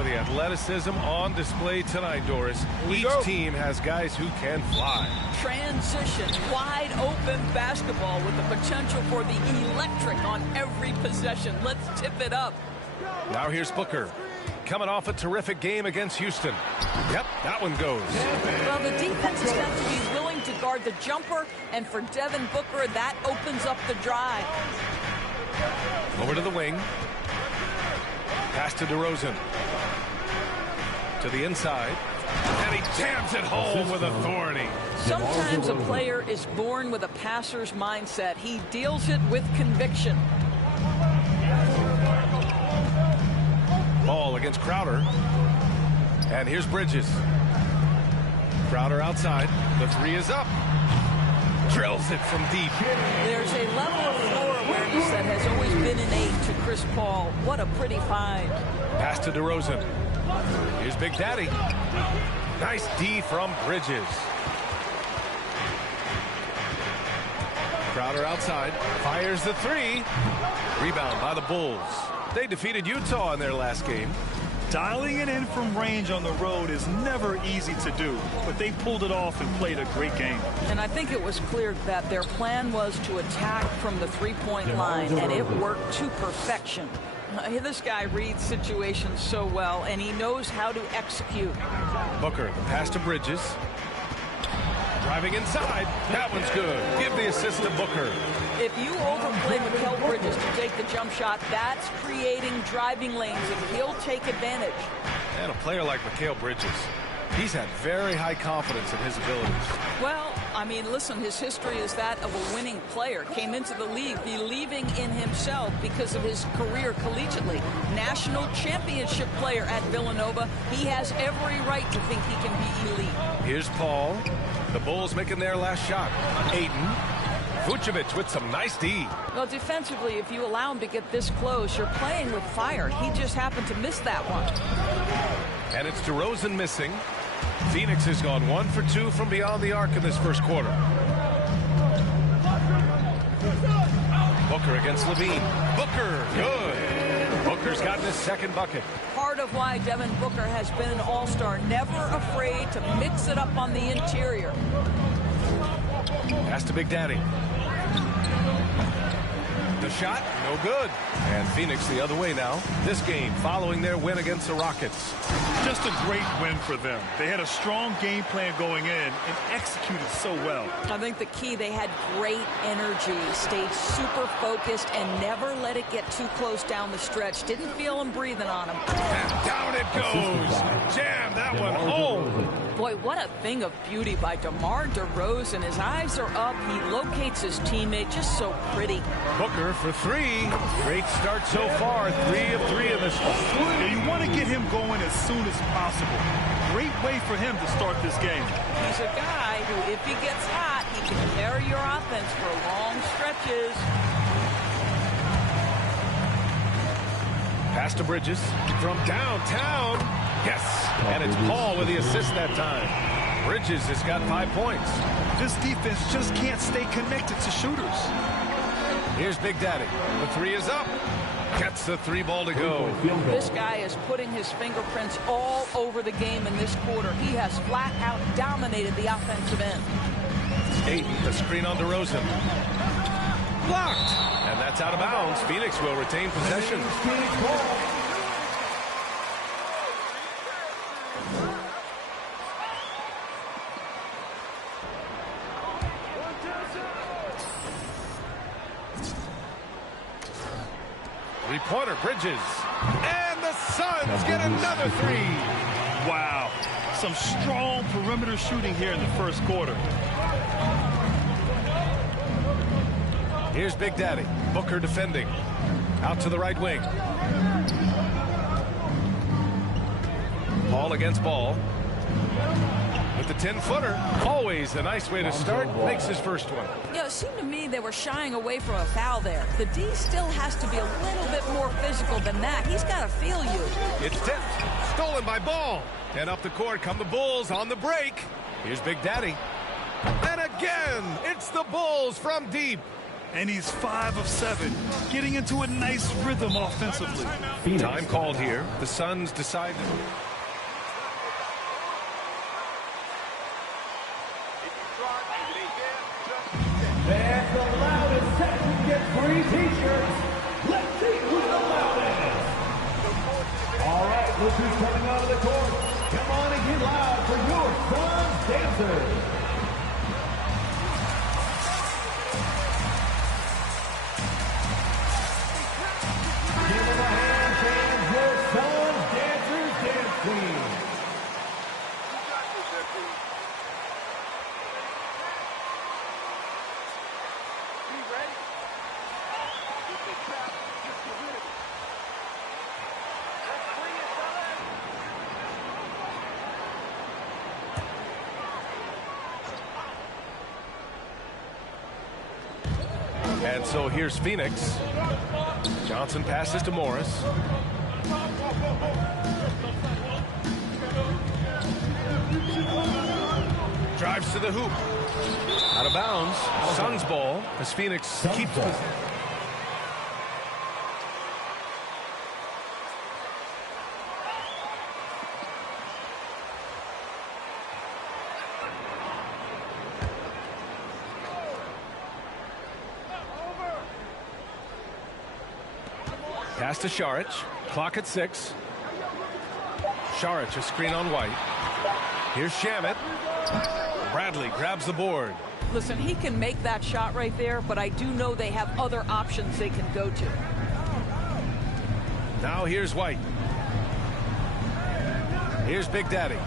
for the athleticism on display tonight, Doris. Each team has guys who can fly. Transition, wide open basketball with the potential for the electric on every possession. Let's tip it up. Now here's Booker, coming off a terrific game against Houston. Yep, that one goes. Well, the defense has got to be willing to guard the jumper, and for Devin Booker, that opens up the drive. Over to the wing. Pass to DeRozan. To the inside. And he jams it home with authority. Sometimes a player is born with a passer's mindset. He deals it with conviction. Ball against Crowder. And here's Bridges. Crowder outside. The three is up. Drills it from deep. There's a level of floor awareness that has always been innate to Chris Paul. What a pretty find. Pass to DeRozan. Here's Big Daddy. Nice D from Bridges. Crowder outside. Fires the three. Rebound by the Bulls. They defeated Utah in their last game. Dialing it in from range on the road is never easy to do, but they pulled it off and played a great game. And I think it was clear that their plan was to attack from the three-point line, and it worked to perfection. This guy reads situations so well, and he knows how to execute. Booker, the pass to Bridges. Driving inside. That one's good. Give the assist to Booker. If you overplay Mikal Bridges to take the jump shot, that's creating driving lanes, and he'll take advantage. And a player like Mikal Bridges, he's had very high confidence in his abilities. Well, I mean, listen, his history is that of a winning player. Came into the league believing in himself because of his career collegiately. National championship player at Villanova. He has every right to think he can be elite. Here's Paul. The Bulls making their last shot. Aiden. Vucevic with some nice D. Well, defensively, if you allow him to get this close, you're playing with fire. He just happened to miss that one. And it's DeRozan missing. Phoenix has gone 1 for 2 from beyond the arc in this first quarter. Booker against Levine. Booker, good. Booker's gotten his second bucket. Part of why Devin Booker has been an all-star, never afraid to mix it up on the interior. Pass to Big Daddy. The shot, no good. And Phoenix the other way now. This game following their win against the Rockets. Just a great win for them. They had a strong game plan going in and executed so well. I think the key, they had great energy, stayed super focused, and never let it get too close down the stretch. Didn't feel them breathing on him. And down it goes. Jam that one home. Boy, what a thing of beauty by DeMar DeRozan. His eyes are up. He locates his teammate. Just so pretty. Booker for three. Great start so far. 3 of 3 in this one. Yeah, you want to get him going as soon as possible. Great way for him to start this game. He's a guy who, if he gets hot, he can carry your offense for long stretches. Pass to Bridges from downtown. Yes, and it's Paul with the assist that time. Bridges has got 5 points. This defense just can't stay connected to shooters. Here's Big Daddy. The three is up. Gets the 3 ball to go. This guy is putting his fingerprints all over the game in this quarter. He has flat out dominated the offensive end. Aiden, the screen on DeRozan. Blocked. And that's out of bounds. Phoenix will retain possession. Three-pointer, Bridges. And the Suns get another 3. Wow. Some strong perimeter shooting here in the first quarter. Here's Big Daddy. Booker defending. Out to the right wing. Ball against ball. With the 10-footer. Always a nice way to start. Makes his first one. You know, it seemed to me they were shying away from a foul there. The D still has to be a little bit more physical than that. He's got to feel you. It's tipped. Stolen by Ball. And up the court come the Bulls on the break. Here's Big Daddy. And again, it's the Bulls from deep. And he's 5 of 7, getting into a nice rhythm offensively. Time called here. The Suns decide. And the loudest section gets free t-shirts. Let's see who's the loudest. All right, look who's coming out of the court. Come on and get loud for your Suns dancers. Give them a hand, fans, your Suns dancers dancing. And so here's Phoenix. Johnson passes to Morris. Drives to the hoop. Out of bounds. Suns ball as Phoenix keeps it. Pass to Saric. Clock at 6. Saric, a screen on White. Here's Shamet. Bradley grabs the board. Listen, he can make that shot right there, but I do know they have other options they can go to. Now here's White. Here's Big Daddy.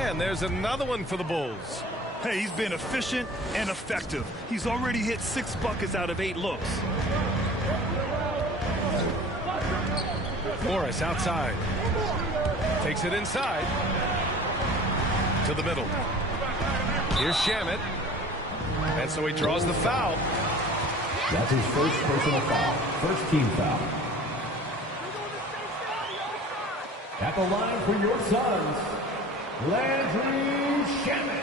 And there's another one for the Bulls. Hey, he's been efficient and effective. He's already hit 6 buckets out of 8 looks. Morris outside. Takes it inside. To the middle. Here's Shamet. And so he draws the foul. That's his first personal foul. First team foul. At the line for your Suns, Landry Shamet.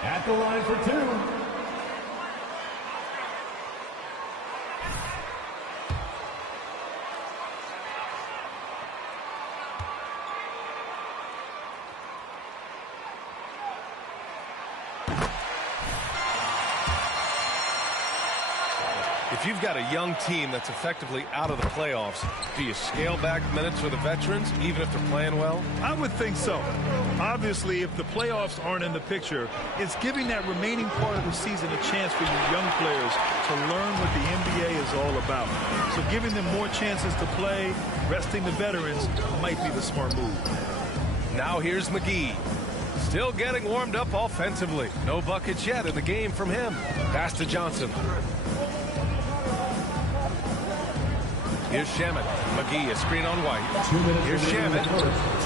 At the line for 2. If you've got a young team that's effectively out of the playoffs, do you scale back minutes for the veterans, even if they're playing well? I would think so. Obviously, if the playoffs aren't in the picture, it's giving that remaining part of the season a chance for you young players to learn what the NBA is all about. So giving them more chances to play, resting the veterans, might be the smart move. Now here's McGee. Still getting warmed up offensively. No buckets yet in the game from him. Pass to Johnson. Here's Shamet. McGee, a screen on White. 2 minutes. Here's Shamet.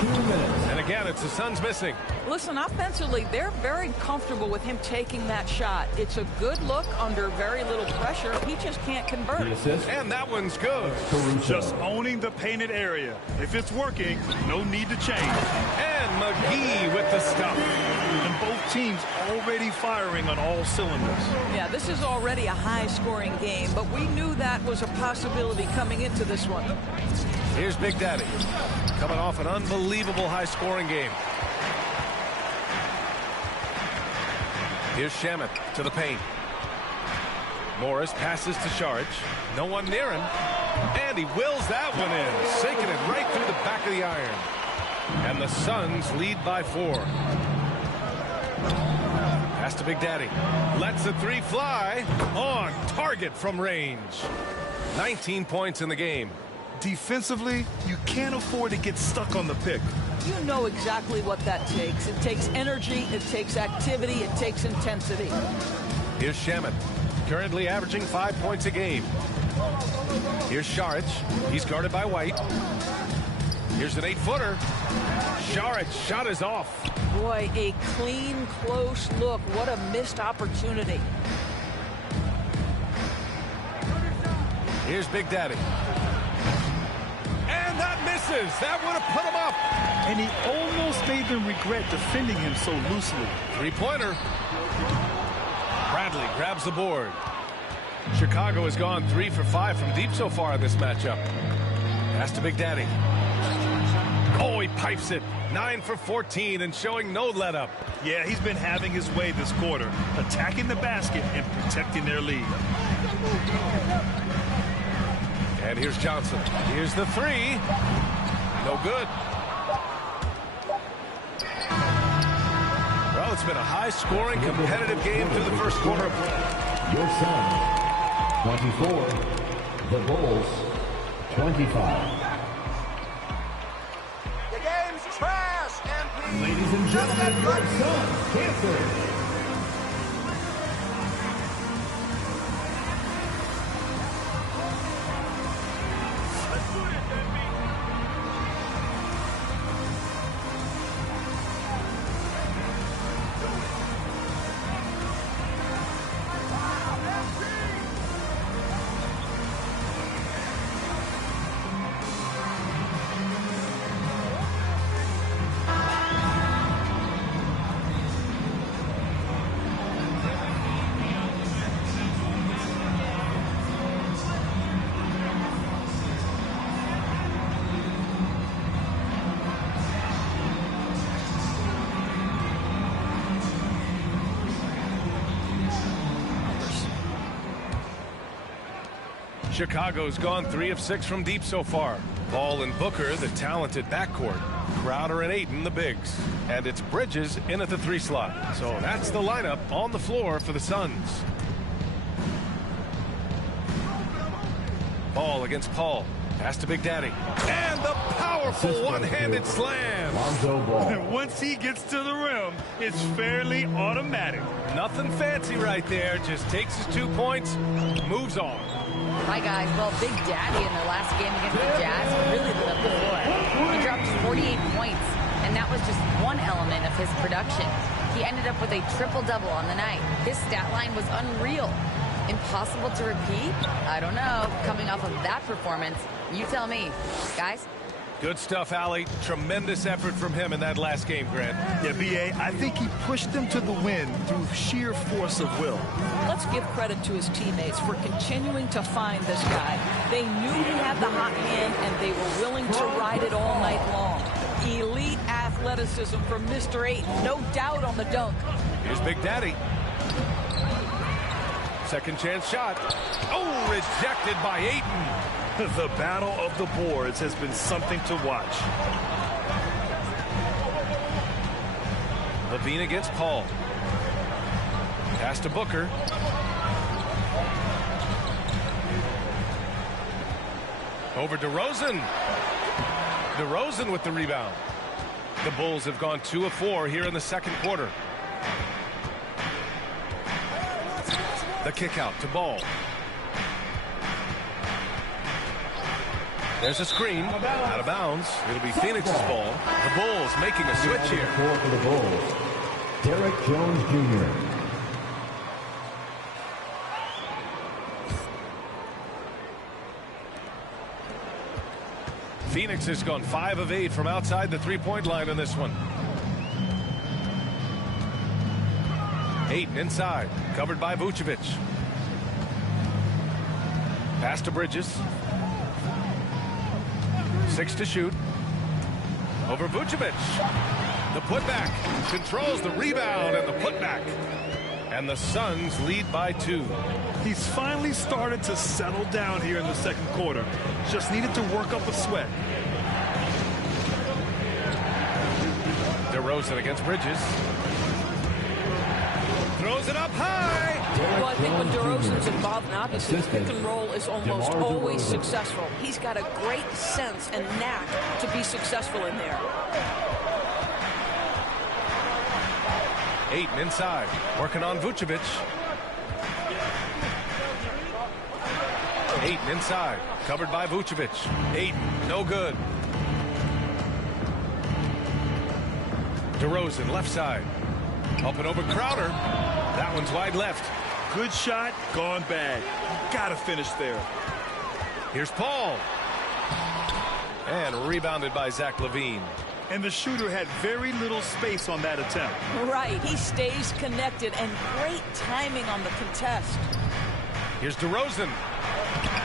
2 minutes. And again, it's the Suns missing. Listen, offensively, they're very comfortable with him taking that shot. It's a good look under very little pressure. He just can't convert. The assist. And that one's good. Just owning the painted area. If it's working, no need to change. And McGee with the stop. And both teams already firing on all cylinders. Yeah, this is already a high-scoring game, but we knew that was a possibility coming into this one. Here's Big Daddy. Coming off an unbelievable high-scoring game. Here's Shamet to the paint. Morris passes to Saric. No one near him. And he wills that one in, sinking it right through the back of the iron. And the Suns lead by 4. Pass to Big Daddy. Lets the 3 fly. On target from range. 19 points in the game. Defensively, you can't afford to get stuck on the pick. You know exactly what that takes. It takes energy, it takes activity, it takes intensity. Here's Shamet, currently averaging 5 points a game. Here's Saric. He's guarded by White. Here's an 8-footer. Saric shot is off. Boy, a clean, close look. What a missed opportunity. Here's Big Daddy. And that misses. That would have put him up. And he almost made them regret defending him so loosely. Three-pointer. Bradley grabs the board. Chicago has gone 3 for 5 from deep so far in this matchup. Pass to Big Daddy. Oh, he pipes it. 9 for 14 and showing no let-up. Yeah, he's been having his way this quarter, attacking the basket and protecting their lead. And here's Johnson. Here's the three. No good. Well, it's been a high-scoring, competitive game through the first quarter of play. Your son, 24. The Bulls, 25. Ladies and gentlemen, your son, Kansas. Chicago's gone 3 of 6 from deep so far. Ball and Booker, the talented backcourt. Crowder and Ayton, the bigs. And it's Bridges in at the 3 slot. So that's the lineup on the floor for the Suns. Ball against Paul. Pass to Big Daddy. And the powerful one-handed slam. Once he gets to the rim, it's fairly automatic. Nothing fancy right there. Just takes his 2 points, moves on. Hi, guys. Well, Big Daddy in their last game against the Jazz really lit up the floor. He dropped 48 points, and that was just one element of his production. He ended up with a triple-double on the night. His stat line was unreal. Impossible to repeat? I don't know. Coming off of that performance, you tell me. Guys? Good stuff, Allie. Tremendous effort from him in that last game, Grant. Yeah, B.A., I think he pushed them to the win through sheer force of will. Let's give credit to his teammates for continuing to find this guy. They knew he had the hot hand, and they were willing to ride it all night long. Elite athleticism from Mr. Ayton. No doubt on the dunk. Here's Big Daddy. Second chance shot. Oh, rejected by Ayton. The battle of the boards has been something to watch. Levine against Paul. Pass to Booker. Over DeRozan. DeRozan with the rebound. The Bulls have gone 2 of 4 here in the second quarter. The kick out to Ball. There's a screen. Out of bounds. It'll be Phoenix's ball. The Bulls making a switch here. For the Bulls, Derek Jones Jr. Phoenix has gone 5 of 8 from outside the three-point line in this one. Ayton inside, covered by Vucevic. Pass to Bridges. 6 to shoot. Over Vucevic. The putback. Controls the rebound and the putback. And the Suns lead by 2. He's finally started to settle down here in the second quarter. Just needed to work up a sweat. DeRozan against Bridges. Throws it up high. Well, I think when DeRozan's involved, and obviously his pick and roll is almost always successful. He's got a great sense and knack to be successful in there. Ayton inside, working on Vucevic. Ayton inside, covered by Vucevic. Ayton, no good. DeRozan left side. Up and over Crowder. That one's wide left. Good shot, gone bad. Gotta finish there. Here's Paul. And rebounded by Zach LaVine. And the shooter had very little space on that attempt. Right. He stays connected, and great timing on the contest. Here's DeRozan.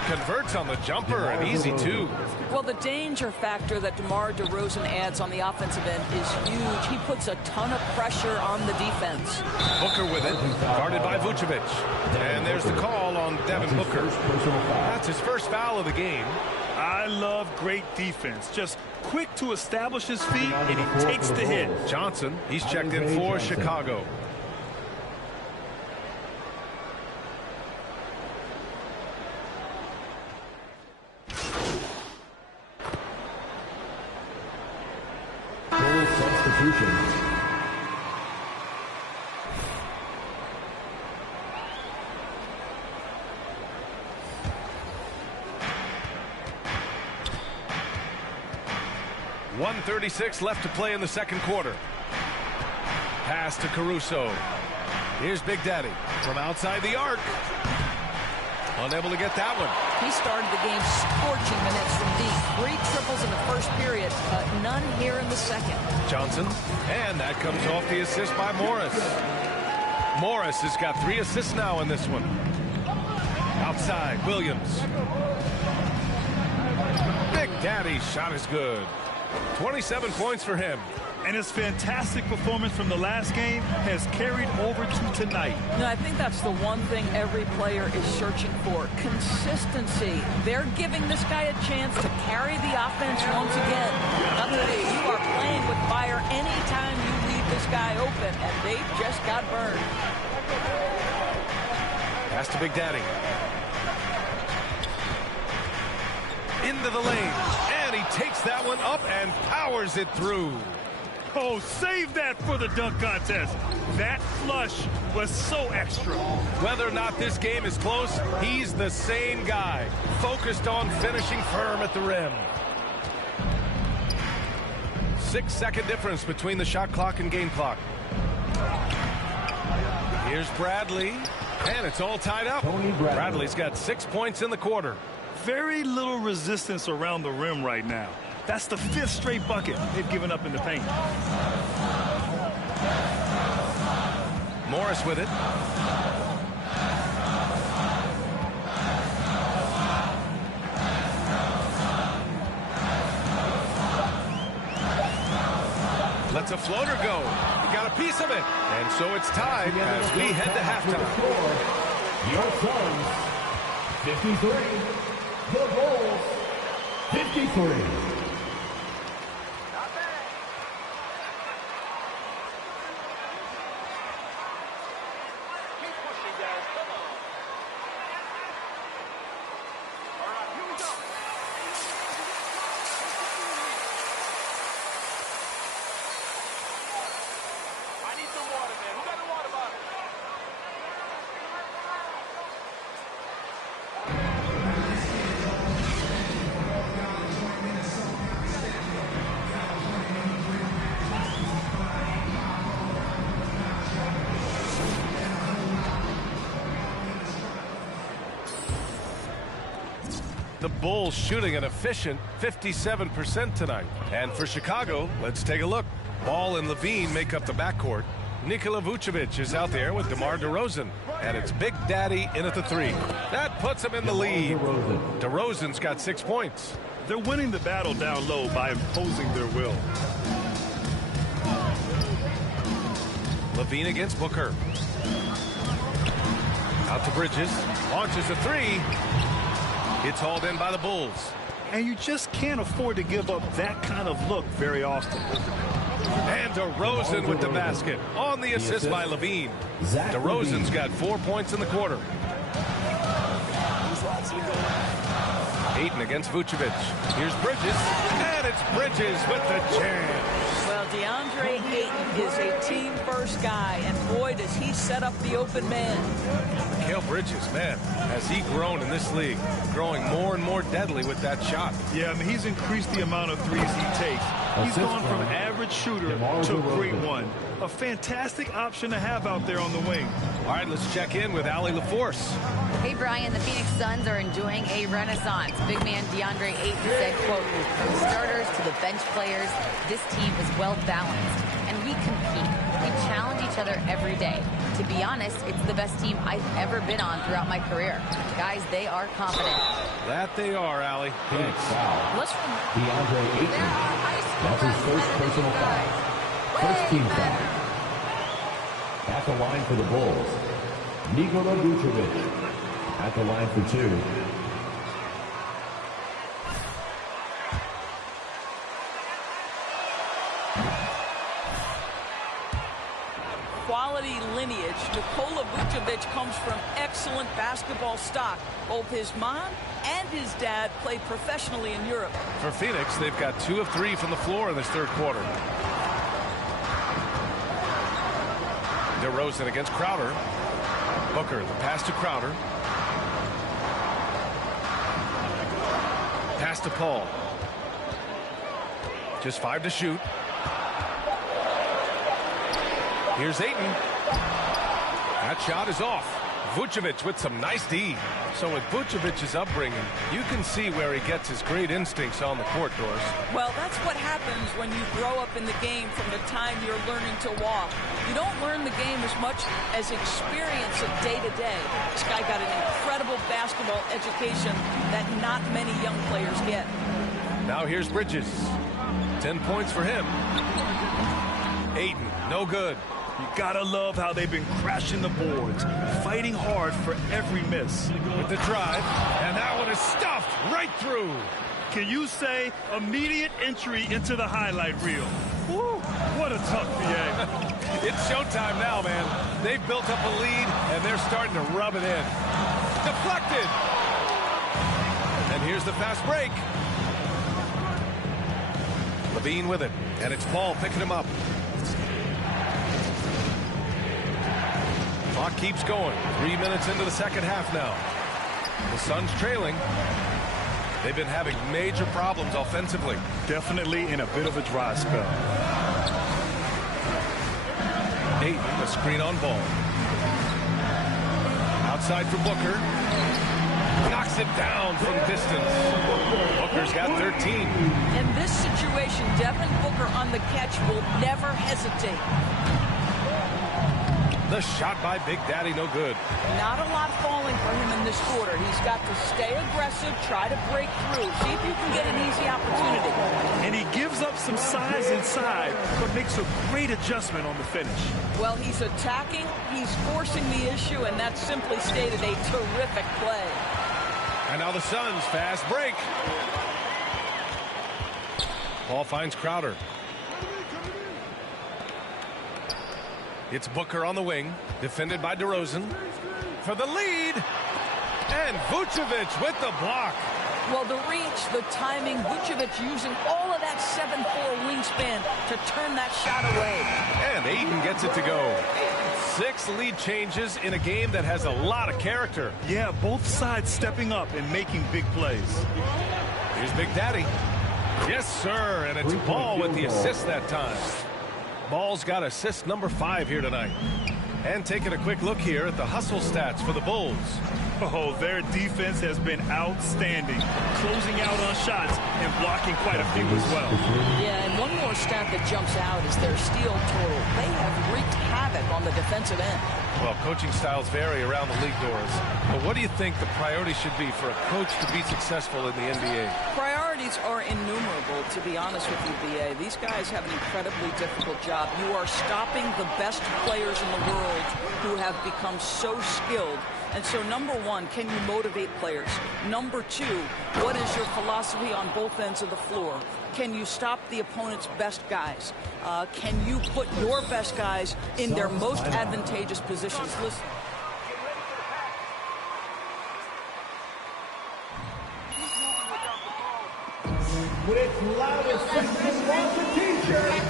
Converts on the jumper, and easy two. Well, the danger factor that DeMar DeRozan adds on the offensive end is huge. He puts a ton of pressure on the defense. Booker with it, guarded by Vucevic. And there's the call on Devin Booker. That's his first foul of the game. I love great defense. Just quick to establish his feet, and he takes the hit. Johnson, he's checked in for Chicago. Substitution. .136 left to play in the second quarter. Pass to Caruso. Here's Big Daddy from outside the arc. Unable to get that one. He started the game scorching minutes from deep. 3 triples in the first period, but none here in the second. Johnson, and that comes off the assist by Morris. Morris has got 3 assists now in this one. Outside, Williams. Big Daddy's shot is good. 27 points for him. And his fantastic performance from the last game has carried over to tonight. I think that's the one thing every player is searching for. Consistency. They're giving this guy a chance to carry the offense once again. You are playing with fire anytime you leave this guy open, and they just got burned. Pass to Big Daddy. Into the lane, and he takes that one up and powers it through. Oh, save that for the dunk contest. That flush was so extra. Whether or not this game is close, he's the same guy, focused on finishing firm at the rim. 6-second difference between the shot clock and game clock. Here's Bradley, and it's all tied up. Bradley's got 6 points in the quarter. Very little resistance around the rim right now. That's the 5th straight bucket they've given up in the paint. Morris with it. Lets a floater go. He got a piece of it. And so it's tied as we head to halftime. Your Suns, 53. The Bulls, 53. The Bulls shooting an efficient 57% tonight. And for Chicago, let's take a look. Ball and LaVine make up the backcourt. Nikola Vucevic is out there with DeMar DeRozan. And it's Big Daddy in at the 3. That puts him in the lead. DeRozan's got 6 points. They're winning the battle down low by imposing their will. LaVine against Booker. Out to Bridges. Launches a 3. It's hauled in by the Bulls. And you just can't afford to give up that kind of look very often. And DeRozan with the basket on the assist by LaVine. DeRozan's got 4 points in the quarter. Ayton against Vucevic. Here's Bridges, and it's Bridges with the jam. Well, DeAndre Ayton is a team-first guy, and boy, does he set up the open man. Mikal Bridges, man, has he grown in this league, growing more and more deadly with that shot. Yeah, I mean, he's increased the amount of threes he takes. He's gone from average shooter to a great one. A fantastic option to have out there on the wing. All right, let's check in with Allie LaForce. Hey, Brian, the Phoenix Suns are enjoying a renaissance. Big man DeAndre Ayton said, quote, from starters to the bench players, this team is well balanced, and we compete. We challenge each other every day. To be honest, it's the best team I've ever been on throughout my career. Guys, they are confident. That they are, Allie. Phoenix foul. Let's DeAndre Ayton. That's his first personal foul. First team foul. At the line for the Bulls, Nikola Vucevic. At the line for 2. quality lineage. Nikola Vucevic comes from excellent basketball stock. Both his mom and his dad played professionally in Europe. For Phoenix, they've got 2 of 3 from the floor in this third quarter. DeRozan against Crowder. Booker, the pass to Crowder. Pass to Paul. Just 5 to shoot. Here's Ayton. That shot is off. Vucevic with some nice D. So with Vucevic's upbringing, you can see where he gets his great instincts on the court, Doris. Well, that's what happens when you grow up in the game from the time you're learning to walk. You don't learn the game as much as experience it day to day. This guy got an incredible basketball education that not many young players get. Now here's Bridges. 10 points for him. Ayton, no good. You gotta love how they've been crashing the boards, fighting hard for every miss. With the drive, and that one is stuffed right through. Can you say immediate entry into the highlight reel? Woo, what a tough BA. It's showtime now, man. They've built up a lead, and they're starting to rub it in. Deflected. And here's the fast break. Levine with it, and it's Paul picking him up. Clock keeps going. 3 minutes into the second half now. The Suns trailing. They've been having major problems offensively. Definitely in a bit of a dry spell. Ayton, a screen on ball. Outside for Booker. Knocks it down from distance. Booker's got 13. In this situation, Devin Booker on the catch will never hesitate. The shot by Big Daddy, no good. Not a lot falling for him in this quarter. He's got to stay aggressive, try to break through, see if you can get an easy opportunity. And he gives up some size inside, but makes a great adjustment on the finish. Well, he's attacking, he's forcing the issue, and that's simply stated a terrific play. And now the Suns, fast break. Paul finds Crowder. It's Booker on the wing, defended by DeRozan. For the lead, and Vucevic with the block. Well, the reach, the timing, Vucevic using all of that 7'4" wingspan to turn that shot away. And Ayton gets it to go. 6 lead changes in a game that has a lot of character. Yeah, both sides stepping up and making big plays. Here's Big Daddy. Yes, sir, and it's Ball with the assist that time. Ball's got assist number 5 here tonight. And taking a quick look here at the hustle stats for the Bulls. Oh, their defense has been outstanding, closing out on shots and blocking quite a few as well. Yeah, and one more stat that jumps out is their steal total. They have wreaked havoc on the defensive end. Well, coaching styles vary around the league, Doris. But what do you think the priority should be for a coach to be successful in the NBA? Priorities are innumerable, to be honest with you, BA. These guys have an incredibly difficult job. You are stopping the best players in the world who have become so skilled. And so, number one, can you motivate players? Number two, what is your philosophy on both ends of the floor? Can you stop the opponent's best guys? Can you put your best guys in their most advantageous positions? Listen. With its loudest section on the t-shirt,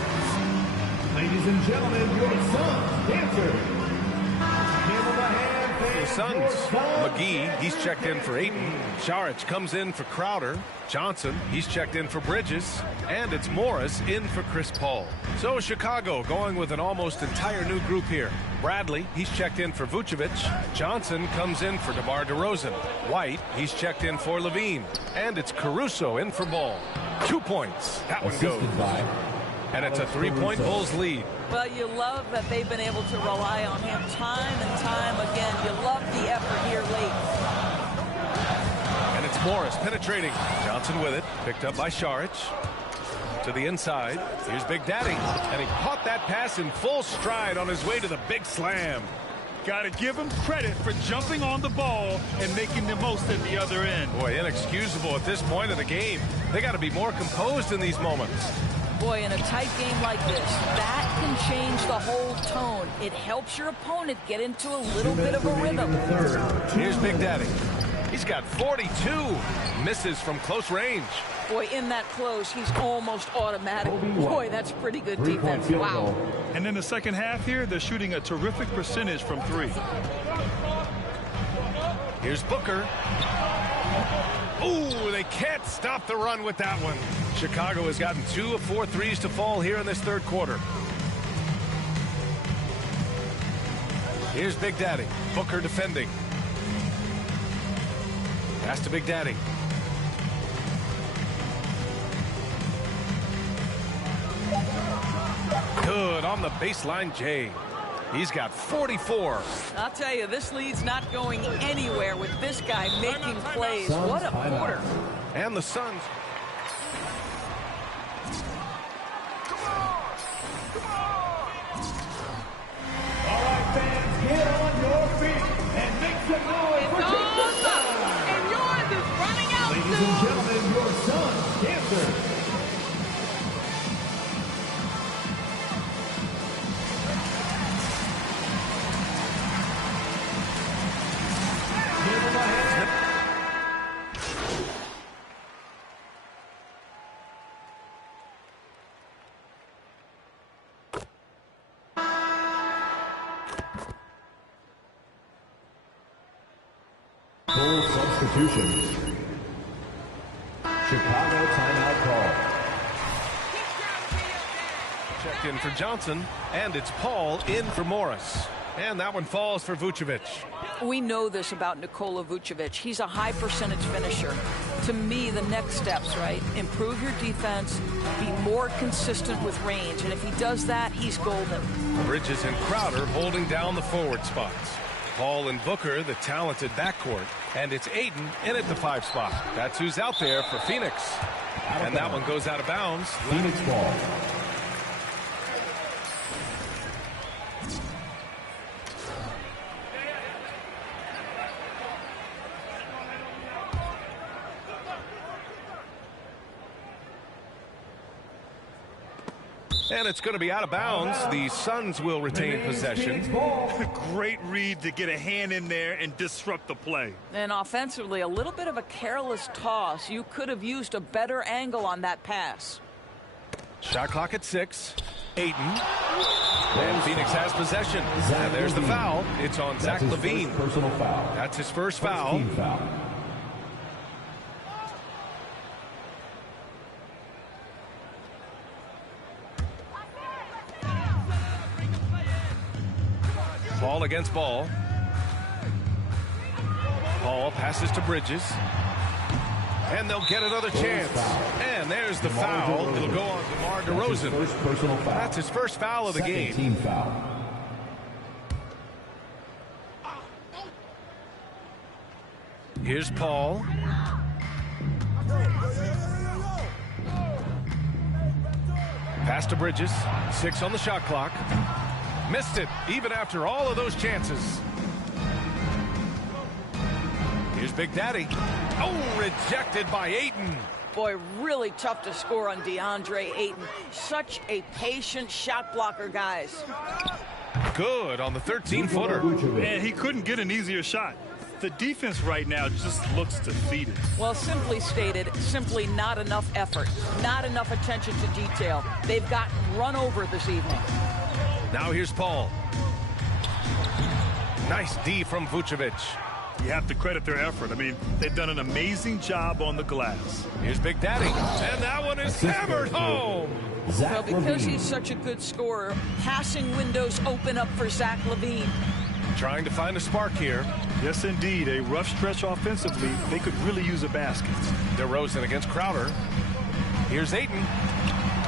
ladies and gentlemen, your Suns dancer. Give them a hand for for the Suns. McGee, he's checked in for Ayton. Saric comes in for Crowder. Johnson, he's checked in for Bridges. And it's Morris in for Chris Paul. So Chicago going with an almost entire new group here. Bradley, he's checked in for Vucevic. Johnson comes in for DeMar DeRozan. White, he's checked in for Levine. And it's Caruso in for Ball. 2 points. That one goes. And it's a 3-point Bulls lead. Well, you love that they've been able to rely on him time and time again. You love the effort here late. And it's Morris penetrating. Johnson with it. Picked up by Saric. To the inside. Here's Big Daddy. And he caught that pass in full stride on his way to the big slam. Got to give him credit for jumping on the ball and making the most at the other end. Boy, inexcusable at this point of the game. They got to be more composed in these moments. Boy, in a tight game like this, that can change the whole tone. It helps your opponent get into a little bit of a rhythm. Here's Big Daddy. He's got 42. Misses from close range. Boy, in that close, he's almost automatic. Boy, that's pretty good defense. Wow. And in the second half here, they're shooting a terrific percentage from three. Here's Booker. Ooh, they can't stop the run with that one. Chicago has gotten 2 of 4 threes to fall here in this third quarter. Here's Big Daddy. Booker defending. Pass to Big Daddy. Good on the baseline, Jay. He's got 44. I'll tell you, this lead's not going anywhere with this guy making plays. What a quarter. And the Suns. All right, fans, get on your feet and make some noise for Jason Suns. And yours is running out. Ladies and gentlemen, your Suns dancer. Full substitution. Chicago timeout call. Checked in for Johnson, and it's Paul in for Morris. And that one falls for Vucevic. We know this about Nikola Vucevic. He's a high percentage finisher. To me, the next steps, right? Improve your defense, be more consistent with range. And if he does that, he's golden. Bridges and Crowder holding down the forward spots. Paul and Booker, the talented backcourt. And it's Ayton in at the 5 spot. That's who's out there for Phoenix. And that one goes out of bounds. Phoenix ball. And it's going to be out of bounds. The Suns will retain possession. Great read to get a hand in there and disrupt the play. And offensively, a little bit of a careless toss. You could have used a better angle on that pass. Shot clock at 6. Ayton. And Phoenix has possession. And there's the foul. It's on Zach LaVine. Personal foul. That's his first foul. Team foul. Paul against Ball. Paul passes to Bridges. And they'll get another chance. And there's the foul. It'll go on DeMar DeRozan. First personal foul. That's his first foul of the game. Team foul. Here's Paul. Pass to Bridges. 6 on the shot clock. Missed it, even after all of those chances. Here's Big Daddy. Oh, rejected by Ayton. Boy, really tough to score on DeAndre Ayton. Such a patient shot blocker, guys. Good on the 13-footer. And he couldn't get an easier shot. The defense right now just looks defeated. Well, simply stated, simply not enough effort, not enough attention to detail. They've gotten run over this evening. Now here's Paul. Nice D from Vucevic. You have to credit their effort. I mean, they've done an amazing job on the glass. Here's Big Daddy, and that one is hammered home. Well, because he's such a good scorer, passing windows open up for Zach LaVine. Trying to find a spark here. Yes, indeed. A rough stretch offensively. They could really use a basket. DeRozan against Crowder. Here's Ayton.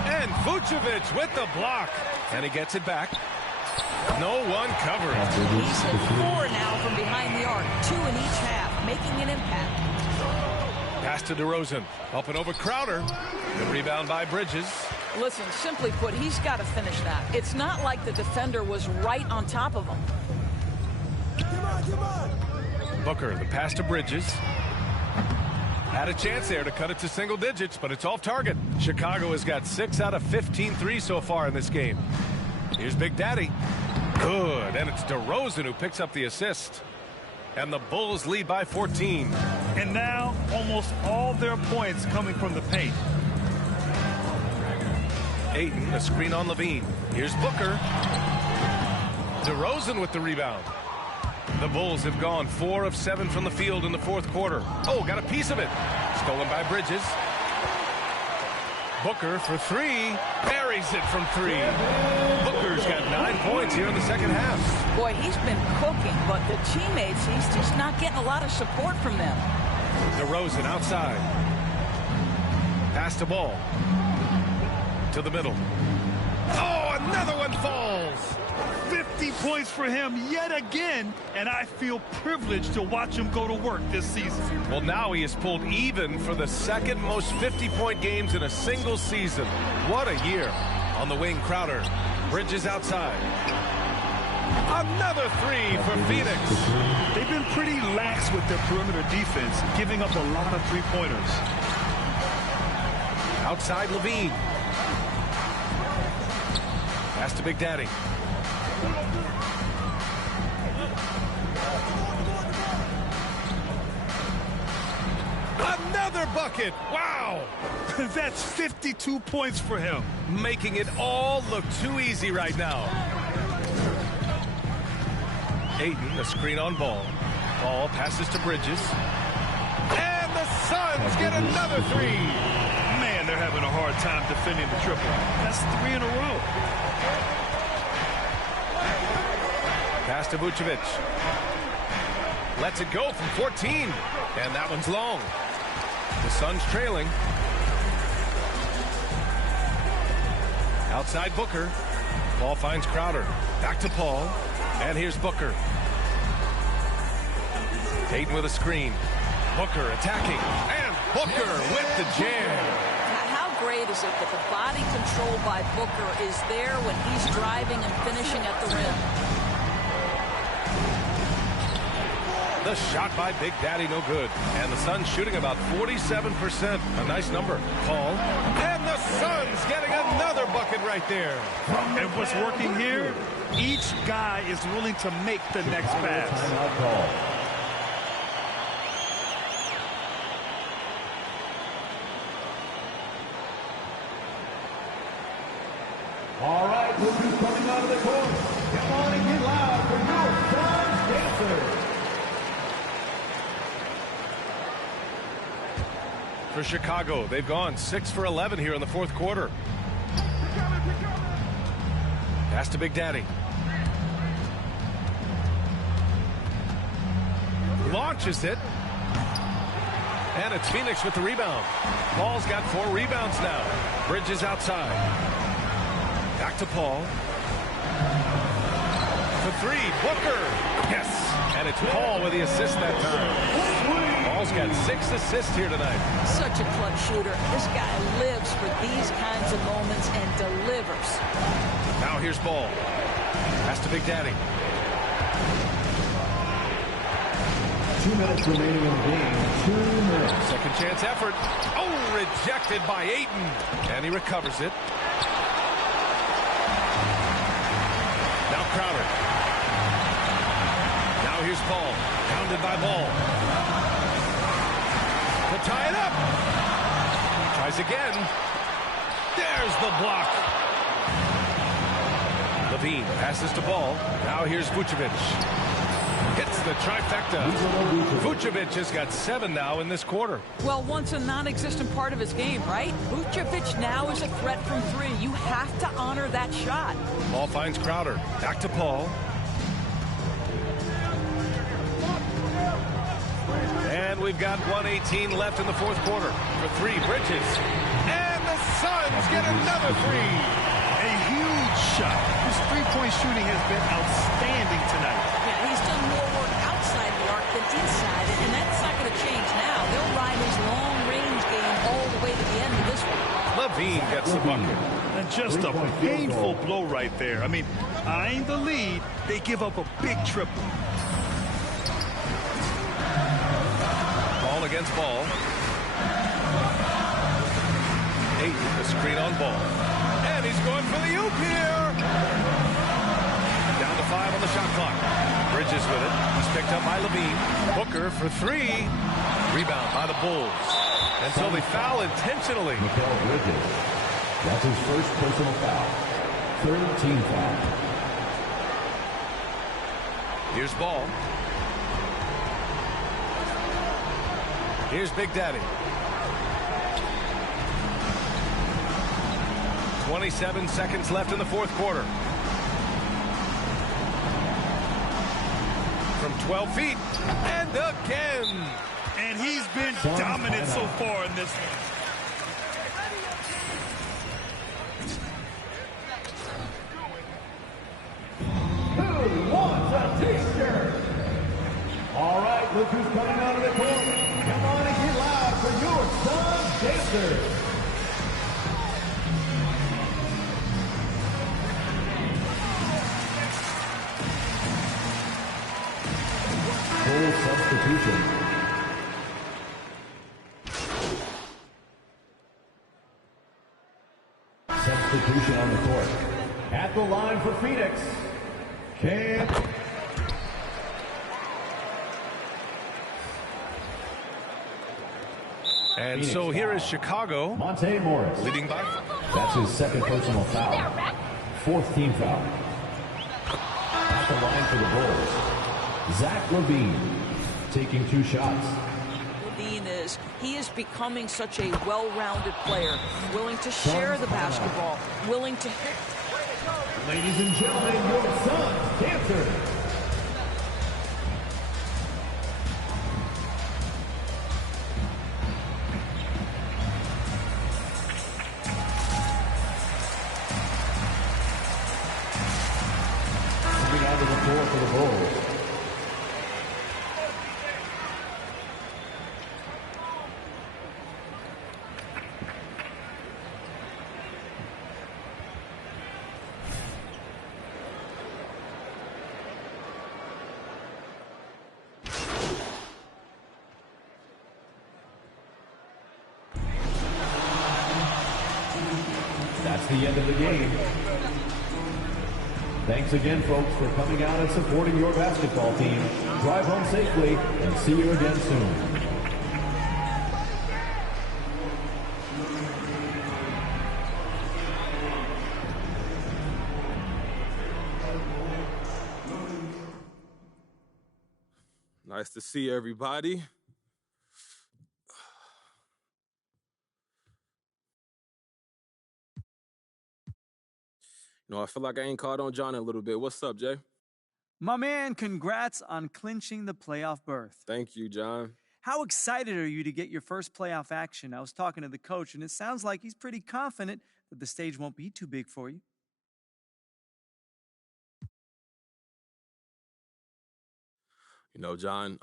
And Vucevic with the block. And he gets it back. No one covering. He's hit 4 now from behind the arc. 2 in each half, making an impact. Pass to DeRozan. Up and over Crowder. The rebound by Bridges. Listen, simply put, he's got to finish that. It's not like the defender was right on top of him. Booker, the pass to Bridges. Had a chance there to cut it to single digits, but it's off target. Chicago has got 6 out of 15 threes so far in this game. Here's Big Daddy. Good, and it's DeRozan who picks up the assist. And the Bulls lead by 14. And now almost all their points coming from the paint. Ayton, a screen on LaVine. Here's Booker. DeRozan with the rebound. The Bulls have gone 4 of 7 from the field in the fourth quarter. Oh, got a piece of it. Stolen by Bridges. Booker for 3. Buries it from 3. Booker's got 9 points here in the second half. Boy, he's been cooking, but the teammates, he's just not getting a lot of support from them. DeRozan outside. Pass to Ball. To the middle. Oh, another one falls. 50 points for him yet again, and I feel privileged to watch him go to work this season. Well, now he has pulled even for the second most 50-point games in a single season. What a year. On the wing, Crowder. Bridges outside. Another 3 for Phoenix. They've been pretty lax with their perimeter defense, giving up a lot of three-pointers. Outside LaVine. Pass to Big Daddy. Another bucket. Wow. That's 52 points for him. Making it all look too easy right now. Ayton, a screen on Ball. Ball passes to Bridges. And the Suns get another 3. Man, they're having a hard time defending the triple. That's 3 in a row. Pass to Vucevic. Lets it go from 14. And that one's long. The Suns trailing. Outside Booker. Ball finds Crowder. Back to Paul. And here's Booker. Ayton with a screen. Booker attacking. And Booker with the jam. How great is it that the body control by Booker is there when he's driving and finishing at the rim? The shot by Big Daddy, no good. And the Suns shooting about 47%. A nice number. Paul. And the Suns getting another bucket right there. And what's working here, each guy is willing to make the next pass. All right, look who's coming out of the court. Come on and get loud for your Suns dancers. For Chicago, they've gone 6 for 11 here in the fourth quarter. Pass to Big Daddy. Launches it. And it's Phoenix with the rebound. Paul's got 4 rebounds now. Bridges outside. Back to Paul. For 3, Booker. Yes. And it's Paul with the assist that time. Paul's got 6 assists here tonight. Such a clutch shooter. This guy lives for these kinds of moments and delivers. Now here's Ball. Pass to Big Daddy. 2 minutes remaining in the game. 2 minutes. Second chance effort. Oh, rejected by Ayton. And he recovers it. Now Crowder. Now here's Ball. Pounded by Ball. To tie it up. Tries again. There's the block. LaVine passes to Ball. Now here's Vucevic. hits the trifecta. Vucevic has got 7 now in this quarter. Well, once a non-existent part of his game, right? Vucevic now is a threat from 3. You have to honor that shot. Ball finds Crowder. Back to Paul. And we've got 1:18 left in the fourth quarter. For 3, Bridges. And the Suns get another 3. A huge shot. His three-point shooting has been outstanding tonight. Yeah, he's done more work outside the arc than inside, and that's not going to change now. They'll ride his long-range game all the way to the end of this one. Levine gets the bucket. And just a painful blow right there. I mean, eyeing the lead, they give up a big triple. Ball against Ball. 8, the screen on Ball. And he's going for the oop here. Down to 5 on the shot clock. Bridges with it. He's picked up by Levine. Booker for 3. Rebound by the Bulls. And so they foul intentionally. Mikal Bridges. That's his first personal foul. Third team foul. Here's Ball. Here's Big Daddy. 27 seconds left in the fourth quarter. From 12 feet. And again. And he's been dominant so far in this one. Who wants a t-shirt? All right, look who's coming out of the court. Come on and get loud for your Suns Dancers. Full substitution. Substitution on the court. At the line for Phoenix. Can't. And so here is Chicago. Monte Morris. Leading by. That's his second personal foul. Fourth team foul. At the line for the Bulls. Zach LaVine taking 2 shots. Levine he is becoming such a well-rounded player, willing to share the basketball, willing to hit. Ladies and gentlemen, your Suns Dancers. Coming out of the floor for the Bulls. That's the end of the game. Thanks again, folks, for coming out and supporting your basketball team. Drive home safely and see you again soon. Nice to see everybody. I feel like I ain't called on John in a little bit. What's up, Jay? My man, congrats on clinching the playoff berth. Thank you, John. How excited are you to get your first playoff action? I was talking to the coach, and it sounds like he's pretty confident that the stage won't be too big for you. John,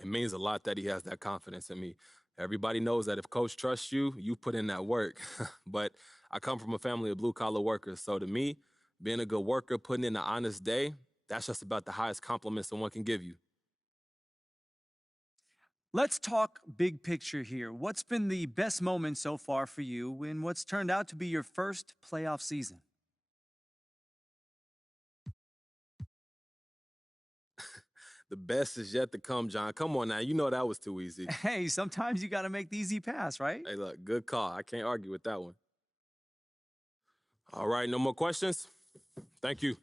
it means a lot that he has that confidence in me. Everybody knows that if coach trusts you, you put in that work. But I come from a family of blue-collar workers. So to me, being a good worker, putting in an honest day, that's just about the highest compliment someone can give you. Let's talk big picture here. What's been the best moment so far for you in what's turned out to be your first playoff season? The best is yet to come, John. Come on now. You know that was too easy. Hey, sometimes you got to make the easy pass, right? Hey, look, good call. I can't argue with that one. All right, no more questions? Thank you.